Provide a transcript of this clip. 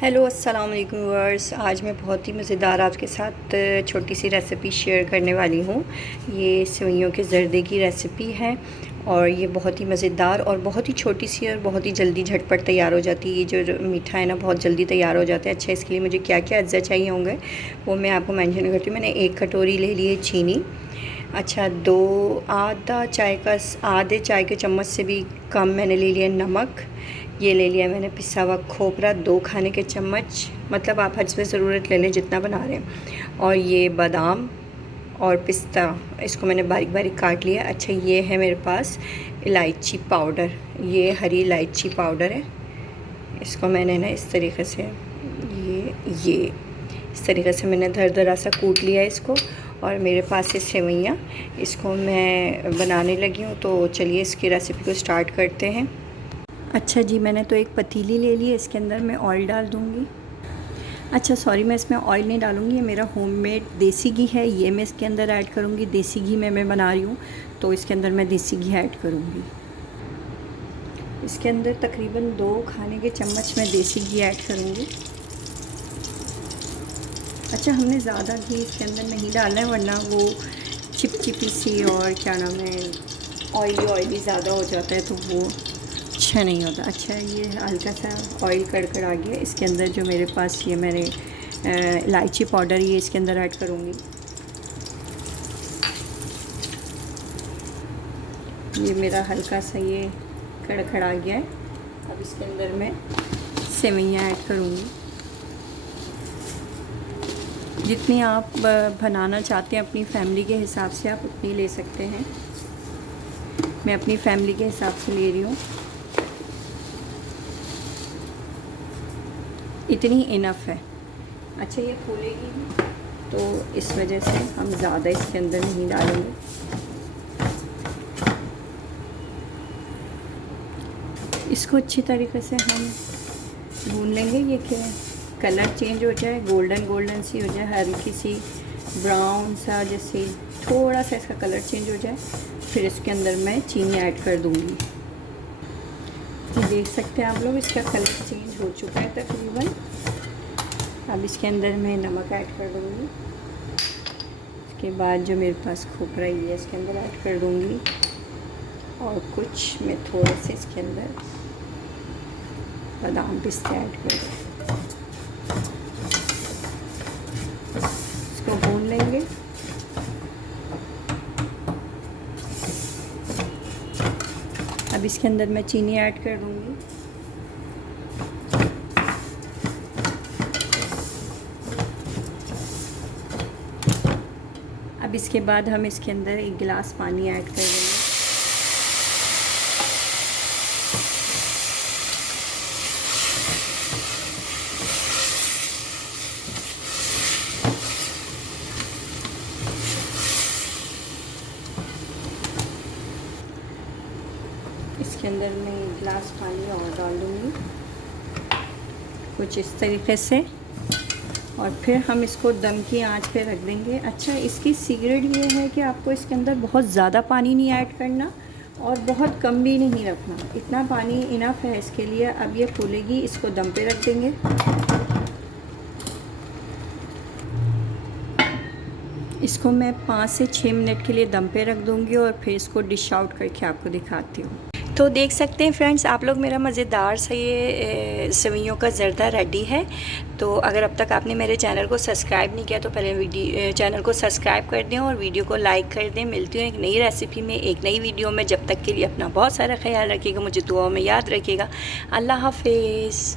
Hello अस्सलाम वालेकुम viewers. आज मैं बहुत ही मज़ेदार आपके साथ छोटी सी रेसिपी शेयर करने वाली हूँ। ये सेवइयों के ज़र्दे की रेसिपी है और ये बहुत ही मज़ेदार और बहुत ही छोटी सी और बहुत ही जल्दी झटपट तैयार हो जाती है। ये जो मीठा है ना, बहुत जल्दी तैयार हो जाता है। अच्छा, इसके लिए मुझे क्या क्या अज्जा चाहिए होंगे वो मैं आपको मेंशन करती हूँ। मैंने 1 कटोरी ले ली है चीनी। अच्छा, आधे चाय के चम्मच से भी कम मैंने ले लिया नमक। ये ले लिया मैंने पिसा हुआ खोपरा 2 खाने के चम्मच, मतलब आप हस्ब ज़रूरत ले लें जितना बना रहे हैं। और ये बादाम और पिस्ता, इसको मैंने बारीक बारीक काट लिया। अच्छा, ये है मेरे पास इलायची पाउडर, ये हरी इलायची पाउडर है। इसको मैंने ना इस तरीक़े से ये इस तरीक़े से मैंने दरदरा सा कूट लिया है इसको। और मेरे पास है सेवइयाँ, इसको मैं बनाने लगी हूँ। तो चलिए इसकी रेसिपी को स्टार्ट करते हैं। अच्छा जी, मैंने तो एक पतीली ले ली है, इसके अंदर मैं ऑयल डाल दूँगी। अच्छा सॉरी, मैं इसमें ऑयल नहीं डालूँगी, ये मेरा होममेड देसी घी है, ये मैं इसके अंदर ऐड करूँगी। देसी घी में मैं बना रही हूँ तो इसके अंदर मैं देसी घी ऐड करूँगी। इसके अंदर तकरीबन 2 खाने के चम्मच मैं देसी घी ऐड करूँगी। अच्छा, हमने ज़्यादा घी इसके अंदर नहीं डालना है वरना वो चिपचिपी सी और क्या नाम है ऑयली ज़्यादा हो जाता है तो वो अच्छा नहीं होता। अच्छा, ये हल्का सा ऑयल कड़कड़ आ गया। इसके अंदर जो मेरे पास ये मैंने इलायची पाउडर ये इसके अंदर ऐड करूँगी। ये मेरा हल्का सा ये कड़कड़ आ गया है। अब इसके अंदर मैं सेवइयाँ ऐड करूँगी। जितनी आप बनाना चाहते हैं अपनी फैमिली के हिसाब से आप उतनी ले सकते हैं। मैं अपनी फैमिली के हिसाब से ले रही हूँ, इतनी इनफ है। अच्छा, ये फूलेगी तो इस वजह से हम ज़्यादा इसके अंदर नहीं डालेंगे। इसको अच्छी तरीके से हम भून लेंगे। ये क्या कलर चेंज हो जाए, गोल्डन सी हो जाए, हल्की सी ब्राउन सा, जैसे थोड़ा सा इसका कलर चेंज हो जाए, फिर इसके अंदर मैं चीनी ऐड कर दूँगी। देख सकते हैं आप लोग, इसका कलर चेंज हो चुका है तकरीबन। अब इसके अंदर मैं नमक ऐड कर दूँगी। इसके बाद जो मेरे पास खोपरा है इसके अंदर ऐड कर दूँगी और कुछ मैं थोड़े से इसके अंदर बादाम पिस्ते ऐड कर दूँगी। इसको भून लेंगे। अब इसके अंदर मैं चीनी ऐड कर दूँगी। अब इसके बाद हम इसके अंदर 1 गिलास पानी ऐड कर देंगे। इसके अंदर मैं 1 गिलास पानी और डाल दूँगी कुछ इस तरीके से, और फिर हम इसको दम की आंच पे रख देंगे। अच्छा, इसकी सीक्रेट ये है कि आपको इसके अंदर बहुत ज़्यादा पानी नहीं ऐड करना और बहुत कम भी नहीं रखना, इतना पानी इनफ है इसके लिए। अब ये फूलेगी, इसको दम पे रख देंगे। इसको मैं 5 से 6 मिनट के लिए दम पे रख दूँगी और फिर इसको डिश आउट करके आपको दिखाती हूँ। तो देख सकते हैं फ्रेंड्स आप लोग, मेरा मज़ेदार सा ये सेवइयों का ज़र्दा रेडी है। तो अगर अब तक आपने मेरे चैनल को सब्सक्राइब नहीं किया तो पहले चैनल को सब्सक्राइब कर दें और वीडियो को लाइक कर दें। मिलती हूँ एक नई रेसिपी में, एक नई वीडियो में। जब तक के लिए अपना बहुत सारा ख्याल रखिएगा, मुझे दुआओं में याद रखिएगा। अल्लाह हाफिज़।